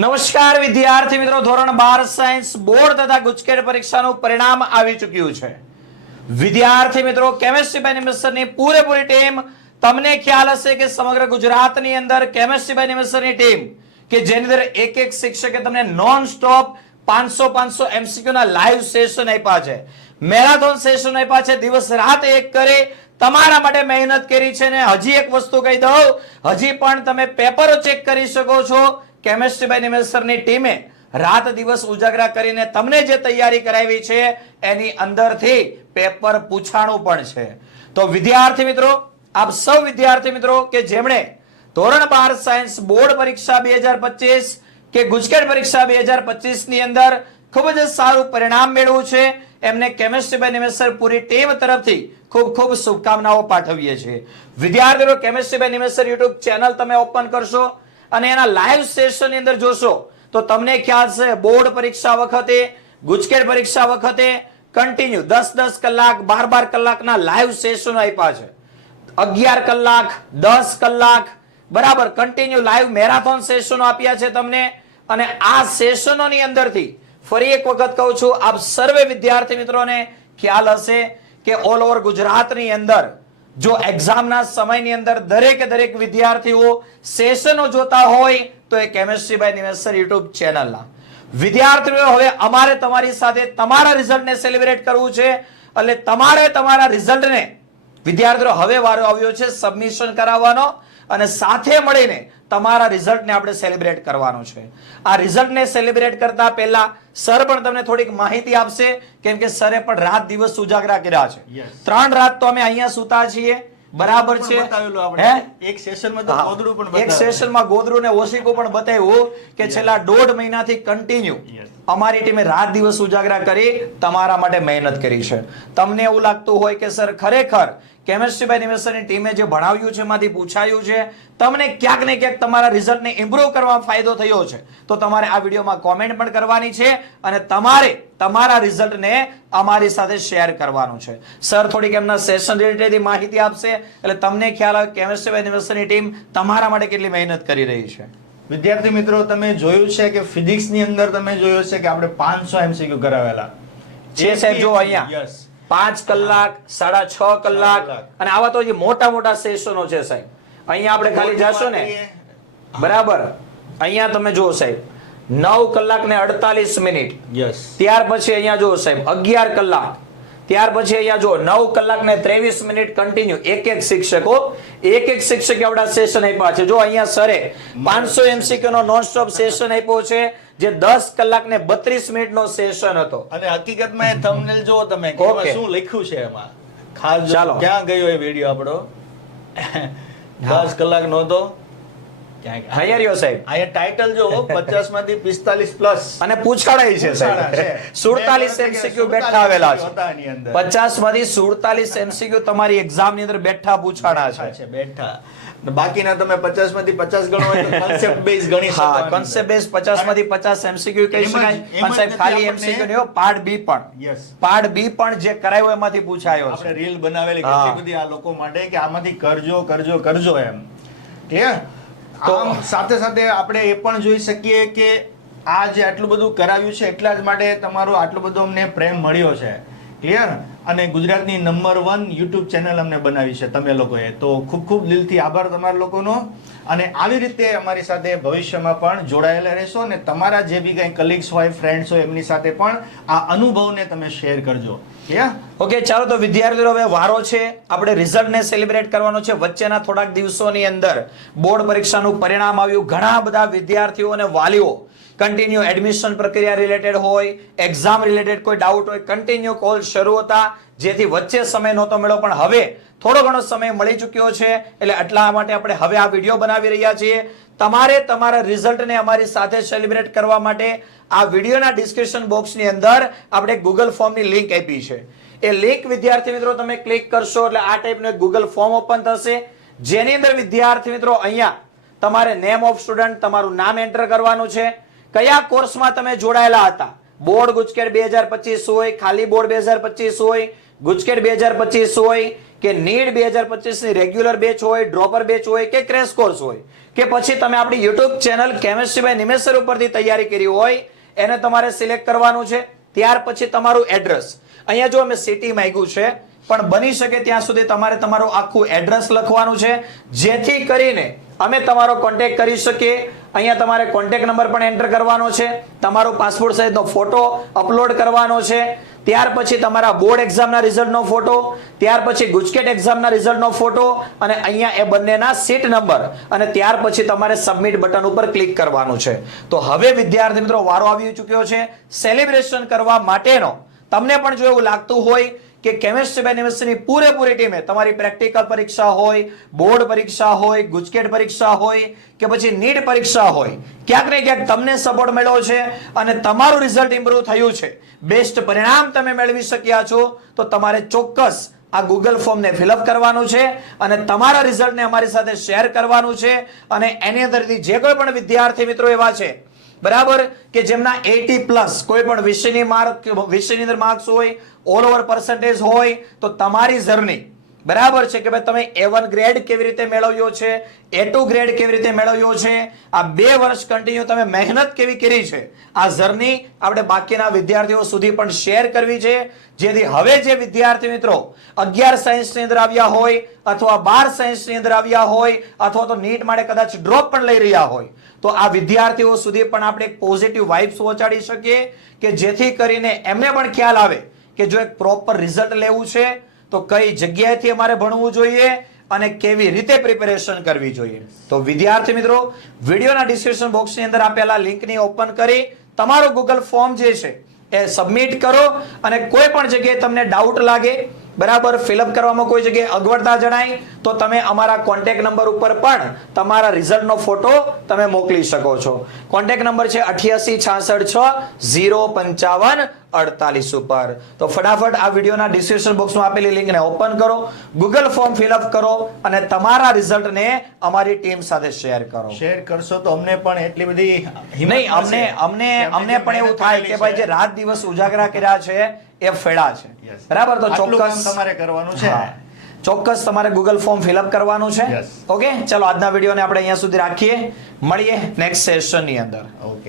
નમસ્કાર વિદ્યાર્થી મિત્રો, ધોરણ 12 સાયન્સ બોર્ડ તથા ગુજકેટ પરીક્ષાનું પરિણામ આવી ચૂક્યું છે. વિદ્યાર્થી મિત્રો, કેમેસ્ટ્રી બાય નિમેષની પૂરેપૂરી ટીમ, તમને ખ્યાલ હશે કે સમગ્ર ગુજરાતની અંદર કેમેસ્ટ્રી બાય નિમેષની ટીમ કે જેની અંદર એક એક શિક્ષકે તમને નોન સ્ટોપ 500 MCQ ના લાઈવ સેશન આપ્યા છે, મેરેથોન સેશન આપ્યા છે, દિવસ રાત એક કરી તમારા માટે મહેનત કરી છે. ને હજી એક વસ્તુ કહી દઉં, હજી પણ તમે પેપરો ચેક કરી શકો છો. કેમેસ્ટ્રી બાય નિમેષની ટીમે રાત દિવસ ઉજાગરા કરીને તમને જે તૈયારી કરાવી છે એની અંદરથી પેપર પૂછાણું પણ છે. તો વિદ્યાર્થી મિત્રો, આપ સૌ વિદ્યાર્થી મિત્રો કે જેમણે ધોરણ 12 સાયન્સ બોર્ડ પરીક્ષા 2025 કે ગુજકેટ પરીક્ષા 2025 ની અંદર ખૂબ જ સારું પરિણામ મેળવ્યું છે, એમને કેમેસ્ટ્રી બાય નિમેષ પૂરી ટીમ તરફથી ખૂબ ખૂબ શુભકામનાઓ પાઠવીએ છીએ. વિદ્યાર્થીઓ, chemistry by Nimesh YouTube channel તમે ઓપન કરશો અને એના લાઈવ સેશન ની અંદર જોશો તો તમને ખ્યાલ છે બોર્ડ પરીક્ષા વખતે, ગુજકેટ પરીક્ષા વખતે કન્ટિન્યુ 10 કલાક 12 કલાકના લાઈવ સેશનો આપ્યા છે. 11 કલાક 10 કલાક બરાબર કન્ટિન્યુ લાઈવ મેરેથોન સેશનો આપ્યા છે તમને. અને આ સેશનોની અંદરથી ફરી એક વખત કહું છું, આપ સર્વે વિદ્યાર્થી મિત્રોને ખ્યાલ હશે કે ઓલ ઓવર ગુજરાતની અંદર જો એક્ઝામના સમયની અંદર દરેક વિદ્યાર્થીઓ સેશનો જોતા હોય તો એ કેમેસ્ટ્રી બાય નિમેષ યુટ્યુબ ચેનલના વિદ્યાર્થીઓ, હવે અમારે તમારી સાથે તમારા રિઝલ્ટને સેલિબ્રેટ કરવું છે. એટલે તમારે તમારા રિઝલ્ટને વિદ્યાર્થીઓ હવે વારો આવ્યો છે સબમિશન કરાવવાનો અને સાથે મળીને તમારા રિઝલ્ટને આપણે સેલિબ્રેટ કરવાનું છે. આ રિઝલ્ટને સેલિબ્રેટ કરતા પહેલા સર પણ તમને થોડીક માહિતી આપશે, કેમ કે સરે પણ રાત દિવસ ઉજાગરા કર્યા છે. 3 રાત તો અમે અહીંયા સુતા છીએ, બરાબર છે. એક સેશનમાં તો ગોદડું પણ એક સેશનમાં ગોદડું ને ઓશિકું પણ બતાવ્યું કે છેલ્લા 1.5 મહિનાથી કન્ટિન્યુ અમારી ટીમે રાત દિવસ ઉજાગરા કરી તમારા માટે મહેનત કરી છે. તમને એવું લાગતું હોય કે સર ખરેખર કેમેસ્ટ્રી બાય નિમેષની ટીમે જે ભણાવ્યું છે એમાંથી પૂછાયું છે, તમને ક્યાંક ને ક્યાંક તમારા રિઝલ્ટને ઇમ્પ્રૂવ કરવામાં ફાયદો થયો છે, તો તમારે આ વિડીયોમાં કોમેન્ટ પણ કરવાની છે અને તમારે તમારા રિઝલ્ટને અમારી સાથે શેર કરવાનું છે. સર થોડીક એમના સેશન રિલેટેડ માહિતી આપશે એટલે તમને ખ્યાલ આવે કેમેસ્ટ્રી બાય નિમેષની ટીમ તમારા માટે કેટલી મહેનત કરી રહી છે. વિદ્યાર્થી મિત્રો, તમે જોયું છે કે ફિઝિક્સ ની અંદર તમે જોયું છે કે આપણે 500 MCQ કરાવેલા છે સાહેબ. જો અહીંયા 5 કલાક 6.5 કલાક અને આવા તો મોટા સેશનો છે સાહેબ. અહીંયા આપણે ખાલી જાશો ને બરાબર, અહીંયા તમે જુઓ સાહેબ 9 કલાક ને 48 મિનિટ, ત્યાર પછી અહીંયા જુઓ સાહેબ 11 કલાક, ત્યાર પછી અહીંયા જો 9 કલાક ને 23 મિનિટ કન્ટિન્યુ એક શિક્ષકે આપણા સેશન આપ્યા છે. જો અહીંયા સરે 500 MCQ નો નોન સ્ટોપ સેશન આપ્યો છે જે 10 કલાક ને 32 મિનિટ નો સેશન હતો. અને હકીકતમાં એ થંબનેલ જો તમે શું લખ્યું છે એમાં, ખાસ ચાલો ક્યાં ગયો એ વિડિયો આપણો 10 કલાક નો હતો હૈયારીઓ સાહેબ. અહીંયા ટાઇટલ જો 50 માંથી 45 પ્લસ અને પૂછાડાય છે સાહેબ. 47 MCQ બેઠા આવેલા છે. 50 માંથી 47 MCQ તમારી એક્ઝામ ની અંદર બેઠા પૂછાડા છે બેઠા. બાકીના તમે 50 માંથી 50 ગણો હોય તો કન્સેપ્ટ બેઝ ગણી શકો. હા, કન્સેપ્ટ બેઝ 50 માંથી 50 MCQ કહી શકાય. અને સાહેબ ખાલી MCQ નહીં, પાર્ટ બી પણ, પાર્ટ બી પણ જે કરાયો એમાંથી પૂછાયો છે. આપણે રીલ બનાવેલી કેટલી બધી આ લોકો માટે કે આમાંથી કરજો એમ. ક્લિયર? તો સાથે સાથે આપણે એ પણ જોઈ શકીએ કે આ જે આટલું બધું કરાવ્યું છે એટલા જ માટે તમારો આટલો બધો અમને પ્રેમ મળ્યો છે. ક્લિયર? અને ગુજરાતની નંબર 1 યુટ્યુબ ચેનલ અમને બનાવી છે તમે લોકોએ, તો ખૂબ દિલથી આભાર તમારા લોકોનો. અને આવી રીતે અમારી સાથે ભવિષ્યમાં પણ જોડાયેલા રહેશો અને તમારા જે બી કંઈ કલીગ્સ હોય, ફ્રેન્ડ્સ હોય એમની સાથે પણ આ અનુભવને તમે શેર કરજો. ઓકે, ચાલો તો વિદ્યાર્થીઓ હવે વારો છે આપણે રિઝલ્ટને સેલિબ્રેટ કરવાનો છે. વચ્ચેના થોડાક દિવસોની અંદર બોર્ડ પરીક્ષાનું પરિણામ આવ્યું. ઘણા બધા વિદ્યાર્થીઓ અને વાલીઓ કન્ટિન્યુ એડમિશન પ્રક્રિયા રિલેટેડ હોય, એક્ઝામ રિલેટેડ કોઈ ડાઉટ હોય, કન્ટિન્યુ કોલ શરૂ હતા, જેથી વચ્ચે સમય નહોતો મળ્યો, પણ હવે થોડો ઘણો સમય મળી ચૂક્યો છે. એટલે એટલા માટે આપણે હવે આ વિડીયો બનાવી રહ્યા છીએ. તમારે તમારા રિઝલ્ટને અમારી સાથે સેલિબ્રેટ કરવા માટે આ વિડીયોના ડિસ્ક્રિપ્શન બોક્સની અંદર આપણે ગૂગલ ફોર્મની લિંક આપી છે. એ લિંક વિદ્યાર્થી મિત્રો તમે ક્લિક કરશો એટલે આ ટાઈપનું ગૂગલ ફોર્મ ઓપન થશે, જેની અંદર વિદ્યાર્થી મિત્રો અહીંયા તમારે નેમ ઓફ સ્ટુડન્ટ, તમારું નામ એન્ટર કરવાનું છે, કયા કોર્સમાં તમે જોડાયેલા હતા, બોર્ડ ગુજકેટ 2025 હોય, ખાલી બોર્ડ 2025 હોય, ગુજકેટ 2025 હોય કે નીટ 2025 ની રેગ્યુલર બેચ હોય, ડ્રોપર બેચ હોય કે ક્રેશ કોર્સ હોય કે પછી તમે આપણી YouTube channel chemistry by Nimesh sir ઉપરથી તૈયારી કરી હોય, એને તમારે સિલેક્ટ કરવાનું છે. ત્યાર પછી તમારું એડ્રેસ, અહીંયા જો અમે સિટી માંગ્યું છે, પણ બની શકે ત્યાં સુધી તમારે તમારું આખું એડ્રેસ લખવાનું છે, જેથી કરીને અમે તમારો કોન્ટેક્ટ કરી શકીએ. અહીંયા તમારે કોન્ટેક્ટ નંબર પણ એન્ટર કરવાનો છે, તમારો પાસપોર્ટ સાઇઝનો ફોટો અપલોડ કરવાનો છે, ત્યાર પછી તમારા બોર્ડ એક્ઝામના રિઝલ્ટનો ફોટો, ત્યાર પછી ગુજકેટ એક્ઝામના રિઝલ્ટનો ફોટો અને અહીંયા એ બંનેના સીટ નંબર, અને ત્યાર પછી તમારે સબમિટ બટન ઉપર ક્લિક કરવાનું છે. તો હવે વિદ્યાર્થી મિત્રો વારો આવી ચૂક્યો છે સેલિબ્રેશન કરવા માટેનો. તમને પણ જો એવું લાગતું હોય કે કેમેસ્ટ્રી બાય નિમેશ સરની પૂરેપૂરી ટીમે તમારી પ્રેક્ટિકલ પરીક્ષા હોય, બોર્ડ પરીક્ષા હોય, ગુજકેટ પરીક્ષા હોય કે પછી નીટ પરીક્ષા હોય, ક્યાંક ને ક્યાંક તમને સપોર્ટ મળ્યો છે અને તમારું રિઝલ્ટ ઇમ્પ્રુવ થયું છે, બેસ્ટ પરિણામ તમે મેળવી શક્યા છો, તો તમારે ચોક્કસ આ ગૂગલ ફોર્મને ફિલઅપ કરવાનું છે અને તમારા રિઝલ્ટને અમારી સાથે શેર કરવાનું છે. અને એની અંદરથી જે કોઈ પણ વિદ્યાર્થી મિત્રો એવા છે, બરાબર, કે જેમના 80+ કોઈ પણ વિષયની અંદર માર્ક્સ હોય, ઓલ ઓવર પર્સન્ટેજ હોય, તો તમારી જર્ની, બરાબર છે, કે ભાઈ તમે A1 ગ્રેડ કેવી રીતે મેળવ્યો છે, A2 ગ્રેડ કેવી રીતે મેળવ્યો છે, આ 2 વર્ષ કન્ટિન્યુ તમે મહેનત કેવી કરી છે, આ જર્ની આપણે બાકીના વિદ્યાર્થીઓ સુધી પણ શેર કરવી છે, જેથી હવે જે વિદ્યાર્થી મિત્રો 11 સાયન્સની અંદર આવ્યા હોય અથવા 12 સાયન્સની અંદર આવ્યા હોય અથવા તો નીટ માટે કદાચ ડ્રોપ પણ લઈ રહ્યા હોય, તો આ વિદ્યાર્થીઓ સુધી પણ આપણે એક પોઝિટિવ વાઇબ્સ પહોંચાડી શકીએ, કે જેથી કરીને એમને પણ ખ્યાલ આવે કે જો એક પ્રોપર રિઝલ્ટ લેવું છે તો કઈ જગ્યાએથી અમારે ભણવું જોઈએ અને કેવી રીતે પ્રિપેરેશન કરવી જોઈએ. તો વિદ્યાર્થી મિત્રો, વિડીયોના ડિસ્ક્રિપ્શન બોક્સની અંદર આપેલા લિંકની ઓપન કરી તમારો ગૂગલ ફોર્મ જે છે એ સબમિટ કરો. અને કોઈ પણ જગ્યાએ તમને ડાઉટ લાગે, બરાબર, ફિલઅપ કરવામાં કોઈ જગ્યાએ અગવડતા જણાય, તો તમે અમારા કોન્ટેક્ટ નંબર ઉપર પણ તમારા રિઝલ્ટનો ફોટો તમે મોકલી શકો છો. કોન્ટેક્ટ નંબર છે 8866605548 ઉપર. તો ફટાફટ આ વિડીયોના ડિસ્ક્રિપ્શન બોક્સમાં આપેલી લિંકને ઓપન કરો, ગૂગલ ફોર્મ ફિલઅપ કરો અને તમારા રિઝલ્ટને અમારી ટીમ સાથે શેર કરો. શેર કરશો તો અમને પણ એટલી બધી હિંમત નહીં, અમને પણ એવું થાય કે ભાઈ જે રાત દિવસ ઉજાગરા કર્યા છે એ ફેડા છે, બરાબર. તો ચોક્કસ તમારે કરવાનું છે, ચોક્કસ તમારે ગૂગલ ફોર્મ ફિલઅપ કરવાનું છે. ઓકે, ચલો આજના વિડીયોને આપણે અહીંયા સુધી રાખીએ, મળીએ નેક્સ્ટ સેશનની અંદર. ઓકે.